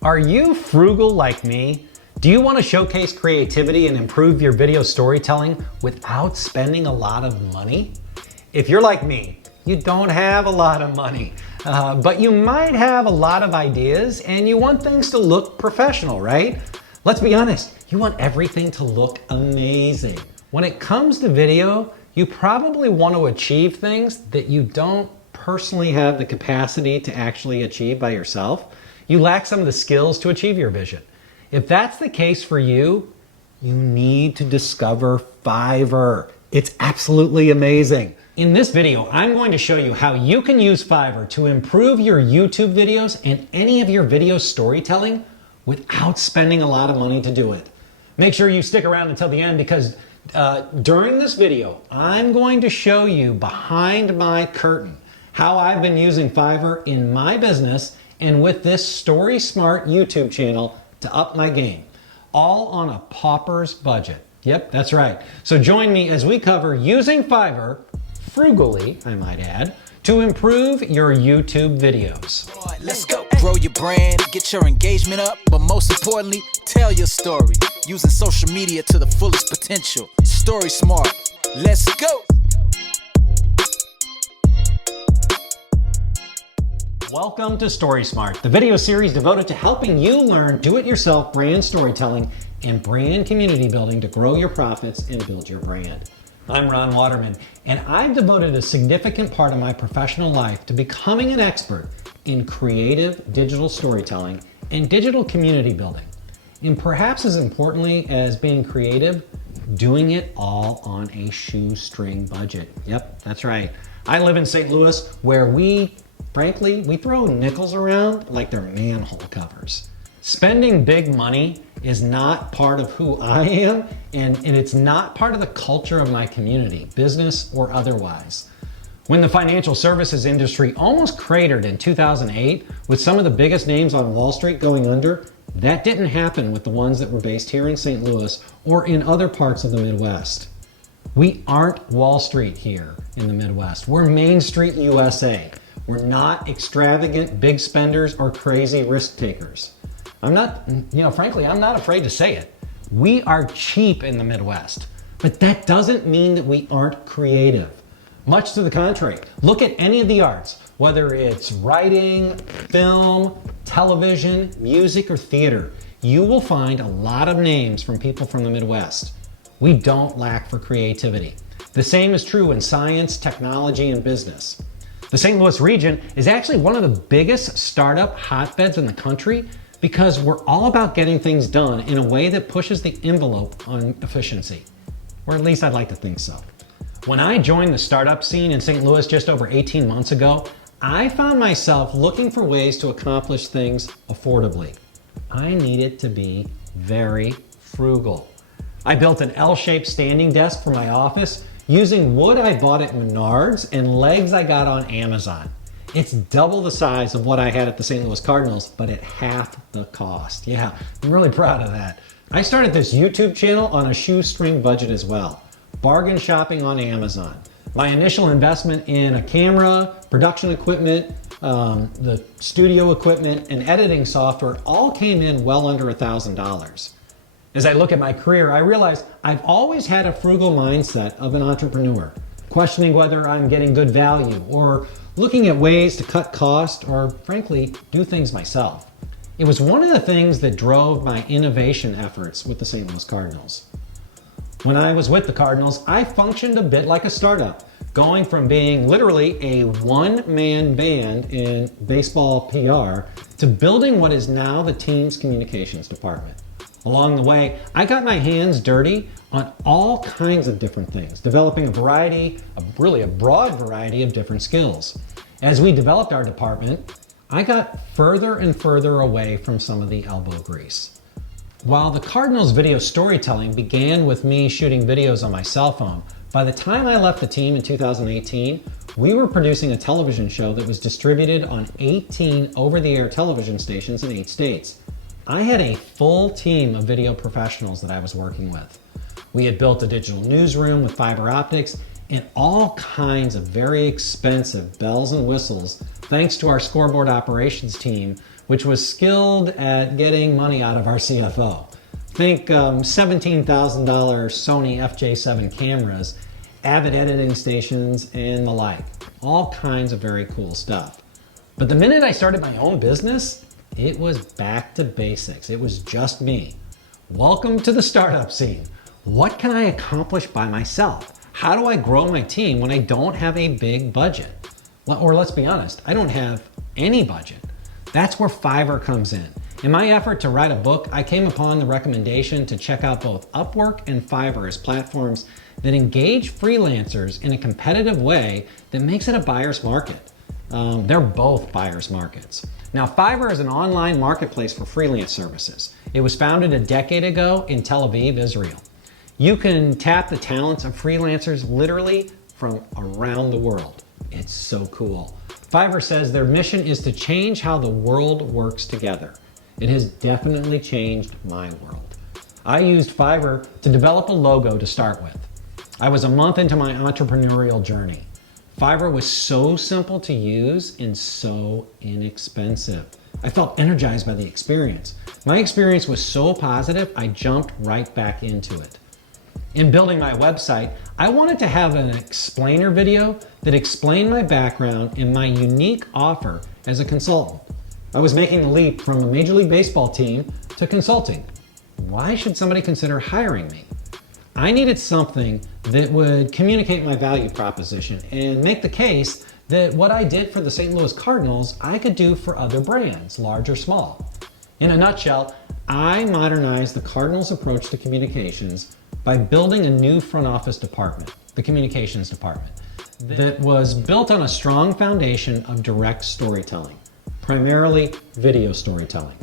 Are you frugal like me? Do you want to showcase creativity and improve your video storytelling without spending a lot of money? If you're like me, you don't have a lot of money, but you might have a lot of ideas and you want things to look professional, right? Let's be honest, you want everything to look amazing. When it comes to video, you probably want to achieve things that you don't personally have the capacity to actually achieve by yourself. You lack some of the skills to achieve your vision. If that's the case for you, you need to discover Fiverr. It's absolutely amazing. In this video, I'm going to show you how you can use Fiverr to improve your YouTube videos and any of your video storytelling without spending a lot of money to do it. Make sure you stick around until the end because during this video, I'm going to show you behind my curtain how I've been using Fiverr in my business and with this StorySMART YouTube channel to up my game, all on a pauper's budget. Yep, that's right. So join me as we cover using Fiverr, frugally, I might add, to improve your YouTube videos. All right, let's go. Grow your brand, get your engagement up, but most importantly, tell your story using social media to the fullest potential. StorySMART. Let's go. Welcome to StorySMART, the video series devoted to helping you learn do-it-yourself brand storytelling and brand community building to grow your profits and build your brand. I'm Ron Waterman, and I've devoted a significant part of my professional life to becoming an expert in creative digital storytelling and digital community building. And perhaps as importantly as being creative, doing it all on a shoestring budget. Yep, that's right. I live in St. Louis where frankly, we throw nickels around like they're manhole covers. Spending big money is not part of who I am, and it's not part of the culture of my community, business or otherwise. When the financial services industry almost cratered in 2008, with some of the biggest names on Wall Street going under, that didn't happen with the ones that were based here in St. Louis or in other parts of the Midwest. We aren't Wall Street here in the Midwest. We're Main Street, USA. We're not extravagant big spenders or crazy risk takers. Frankly, I'm not afraid to say it. We are cheap in the Midwest, but that doesn't mean that we aren't creative. Much to the contrary. Look at any of the arts, whether it's writing, film, television, music, or theater. You will find a lot of names from people from the Midwest. We don't lack for creativity. The same is true in science, technology, and business. The St. Louis region is actually one of the biggest startup hotbeds in the country because we're all about getting things done in a way that pushes the envelope on efficiency. Or at least I'd like to think so. When I joined the startup scene in St. Louis just over 18 months ago, I found myself looking for ways to accomplish things affordably. I needed to be very frugal. I built an L-shaped standing desk for my office using wood I bought at Menards and legs I got on Amazon. It's double the size of what I had at the St. Louis Cardinals, but at half the cost. Yeah, I'm really proud of that. I started this YouTube channel on a shoestring budget as well. Bargain shopping on Amazon. My initial investment in a camera, production equipment, the studio equipment, and editing software all came in well under $1,000. As I look at my career, I realize I've always had a frugal mindset of an entrepreneur, questioning whether I'm getting good value or looking at ways to cut costs or, frankly, do things myself. It was one of the things that drove my innovation efforts with the St. Louis Cardinals. When I was with the Cardinals, I functioned a bit like a startup, going from being literally a one-man band in baseball PR to building what is now the team's communications department. Along the way, I got my hands dirty on all kinds of different things, developing a broad variety of different skills. As we developed our department, I got further and further away from some of the elbow grease. While the Cardinals video storytelling began with me shooting videos on my cell phone, by the time I left the team in 2018, we were producing a television show that was distributed on 18 over-the-air television stations in 8 states. I had a full team of video professionals that I was working with. We had built a digital newsroom with fiber optics and all kinds of very expensive bells and whistles thanks to our scoreboard operations team which was skilled at getting money out of our CFO. Think $17,000 Sony FJ7 cameras, Avid editing stations, and the like. All kinds of very cool stuff. But the minute I started my own business, it was back to basics. It was just me. Welcome to the startup scene. What can I accomplish by myself? How do I grow my team when I don't have a big budget? Or let's be honest, I don't have any budget. That's where Fiverr comes in. In my effort to write a book, I came upon the recommendation to check out both Upwork and Fiverr as platforms that engage freelancers in a competitive way that makes it a buyer's market. They're both buyer's markets. Now, Fiverr is an online marketplace for freelance services. It was founded a decade ago in Tel Aviv, Israel. You can tap the talents of freelancers literally from around the world. It's so cool. Fiverr says their mission is to change how the world works together. It has definitely changed my world. I used Fiverr to develop a logo to start with. I was a month into my entrepreneurial journey. Fiverr was so simple to use and so inexpensive. I felt energized by the experience. My experience was so positive, I jumped right back into it. In building my website, I wanted to have an explainer video that explained my background and my unique offer as a consultant. I was making the leap from a Major League Baseball team to consulting. Why should somebody consider hiring me? I needed something that would communicate my value proposition and make the case that what I did for the St. Louis Cardinals, I could do for other brands, large or small. In a nutshell, I modernized the Cardinals' approach to communications by building a new front office department, the communications department, that was built on a strong foundation of direct storytelling, primarily video storytelling.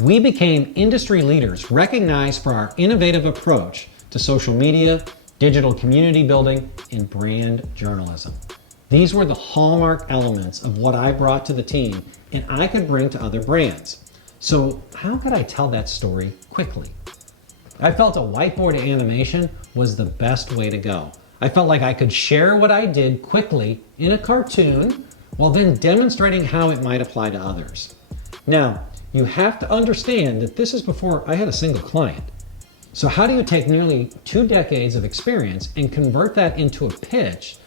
We became industry leaders recognized for our innovative approach to social media, digital community building, and brand journalism. These were the hallmark elements of what I brought to the team and I could bring to other brands. So how could I tell that story quickly? I felt a whiteboard animation was the best way to go. I felt like I could share what I did quickly in a cartoon while then demonstrating how it might apply to others. Now, you have to understand that this is before I had a single client. So how do you take nearly 2 decades of experience and convert that into a pitch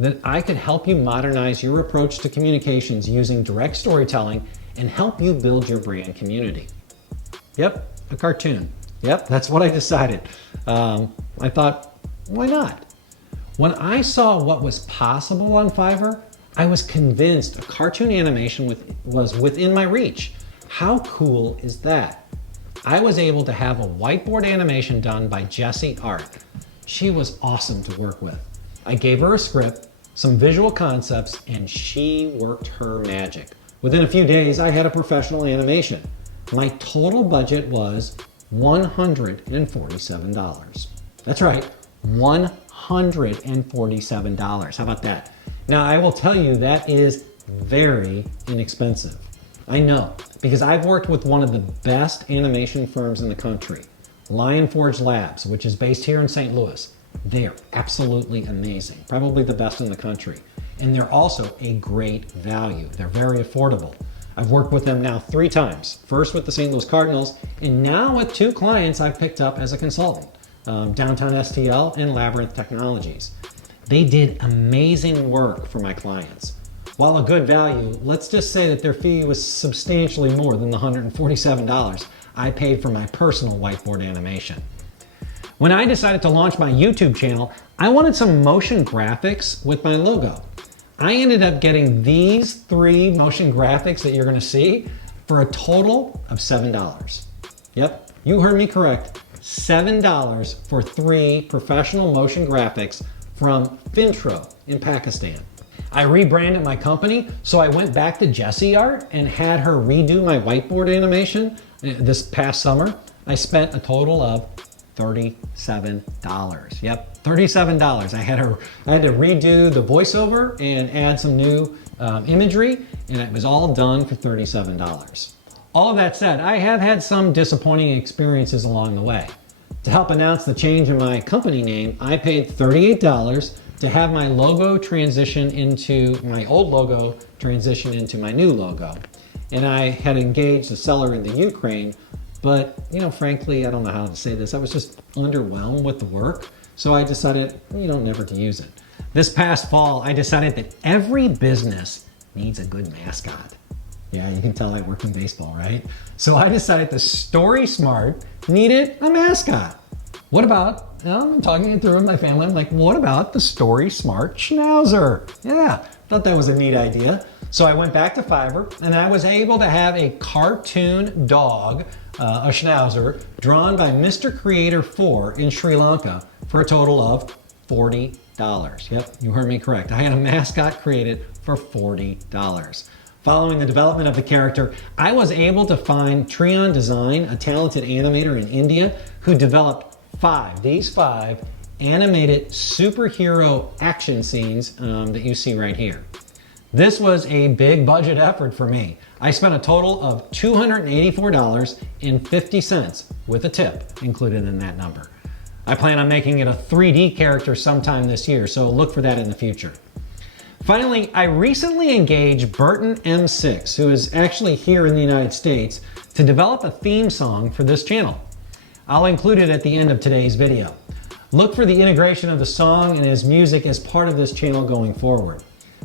that I could help you modernize your approach to communications using direct storytelling and help you build your brand community? Yep, a cartoon. Yep, that's what I decided. I thought, why not? When I saw what was possible on Fiverr, I was convinced a cartoon animation was within my reach. How cool is that? I was able to have a whiteboard animation done by Jessie Art. She was awesome to work with. I gave her a script, some visual concepts, and she worked her magic. Within a few days, I had a professional animation. My total budget was $147. That's right, $147. How about that? Now, I will tell you that is very inexpensive. I know, because I've worked with one of the best animation firms in the country, Lion Forge Labs, which is based here in St. Louis. They are absolutely amazing, probably the best in the country. And they're also a great value. They're very affordable. I've worked with them now 3 times, first with the St. Louis Cardinals, and now with 2 clients I've picked up as a consultant, Downtown STL and Labyrinth Technologies. They did amazing work for my clients. While a good value, let's just say that their fee was substantially more than the $147 I paid for my personal whiteboard animation. When I decided to launch my YouTube channel, I wanted some motion graphics with my logo. I ended up getting these 3 motion graphics that you're going to see for a total of $7. Yep, you heard me correct. $7 for 3 professional motion graphics from Fintro in Pakistan. I rebranded my company, so I went back to Jessie Art and had her redo my whiteboard animation this past summer. I spent a total of $37. Yep, $37. I had to redo the voiceover and add some new imagery, and it was all done for $37. All of that said, I have had some disappointing experiences along the way. To help announce the change in my company name, I paid $38 to have my logo transition into my old logo transition into my new logo. and I had engaged a seller in the Ukraine, but frankly, I don't know how to say this. I was just underwhelmed with the work, so I decided, never to use it. This past fall, I decided that every business needs a good mascot. Yeah, you can tell I work in baseball, right? So I decided the StorySMART needed a mascot. What about, I'm talking it through with my family, I'm like, what about the StorySMART Schnauzer? Yeah, thought that was a neat idea. So I went back to Fiverr and I was able to have a cartoon dog, a Schnauzer, drawn by Mr. Creator 4 in Sri Lanka for a total of $40. Yep, you heard me correct. I had a mascot created for $40. Following the development of the character, I was able to find Trion Design, a talented animator in India, who developed these five animated superhero action scenes that you see right here. This was a big budget effort for me. I spent a total of $284.50 with a tip included in that number. I plan on making it a 3D character sometime this year, so look for that in the future. Finally, I recently engaged Burton M6, who is actually here in the United States, to develop a theme song for this channel. I'll include it at the end of today's video. Look for the integration of the song and his music as part of this channel going forward.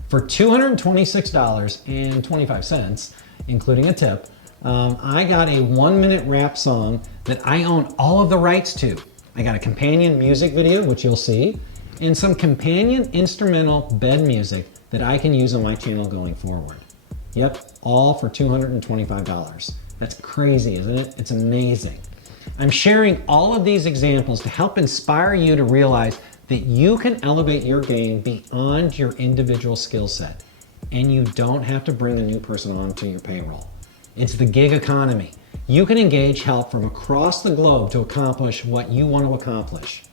For $226.25, including a tip, I got a 1-minute rap song that I own all of the rights to. I got a companion music video, which you'll see, and some companion instrumental bed music that I can use on my channel going forward. Yep, all for $225. That's crazy, isn't it? It's amazing. I'm sharing all of these examples to help inspire you to realize that you can elevate your game beyond your individual skill set, and you don't have to bring a new person onto your payroll. It's the gig economy. You can engage help from across the globe to accomplish what you want to accomplish.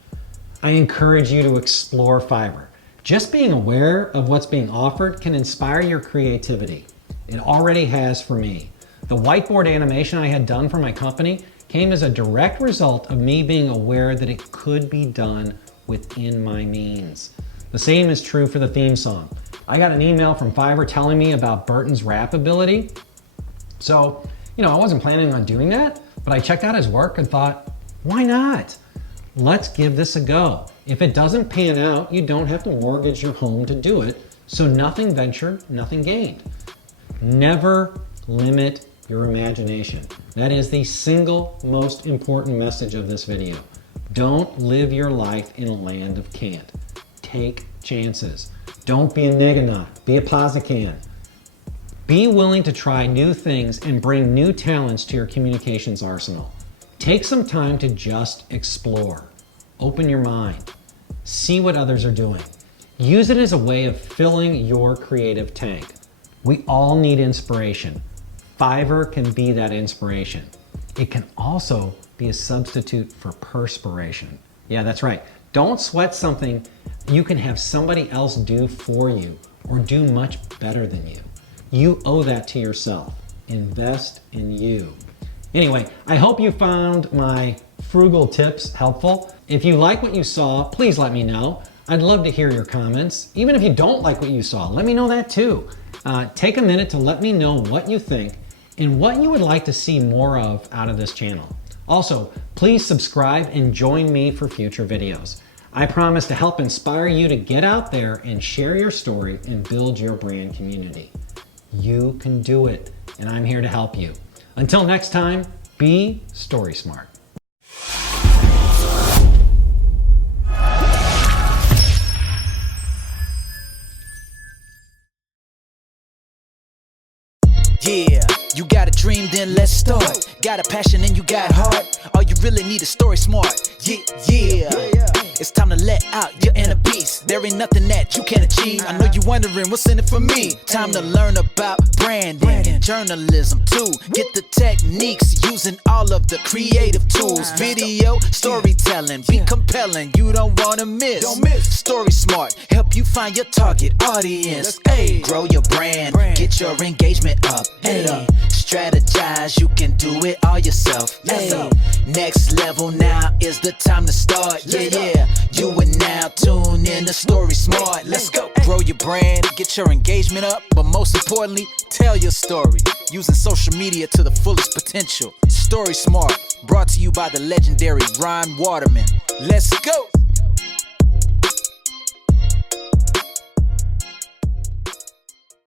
I encourage you to explore Fiverr. Just being aware of what's being offered can inspire your creativity. It already has for me. The whiteboard animation I had done for my company came as a direct result of me being aware that it could be done within my means. The same is true for the theme song. I got an email from Fiverr telling me about Burton's rap ability. So, I wasn't planning on doing that, but I checked out his work and thought, why not? Let's give this a go. If it doesn't pan out, you don't have to mortgage your home to do it. So nothing ventured, nothing gained. Never limit your imagination. That is the single most important message of this video. Don't live your life in a land of can't. Take chances. Don't be a neganon, be a posican. Be willing to try new things and bring new talents to your communications arsenal. Take some time to just explore. Open your mind. See what others are doing. Use it as a way of filling your creative tank. We all need inspiration. Fiverr can be that inspiration. It can also be a substitute for perspiration. Yeah, that's right. Don't sweat something you can have somebody else do for you or do much better than you. You owe that to yourself. Invest in you. Anyway, I hope you found my frugal tips helpful. If you like what you saw, please let me know. I'd love to hear your comments. Even if you don't like what you saw, let me know that too. Take a minute to let me know what you think and what you would like to see more of out of this channel. Also, please subscribe and join me for future videos. I promise to help inspire you to get out there and share your story and build your brand community. You can do it, and I'm here to help you. Until next time, be StorySMART. Yeah, you got a dream, then let's start. Got a passion and you got heart. All you really need is StorySMART. Yeah. It's time to let out your inner beast. There ain't nothing that you can't achieve. I know you're wondering what's in it for me. Time to learn about branding and journalism too. Get the techniques using all of the creative tools. Video, storytelling, be compelling. You don't wanna miss. StorySMART, help you find your target audience. Hey, grow your brand, get your engagement up. Hey, strategize, you can do it all yourself. Hey, next level now is the time to start. Yeah. You are now tuned in to StorySMART. Let's go. Grow your brand, get your engagement up, but most importantly, tell your story using social media to the fullest potential. StorySMART, brought to you by the legendary Ron Waterman. Let's go.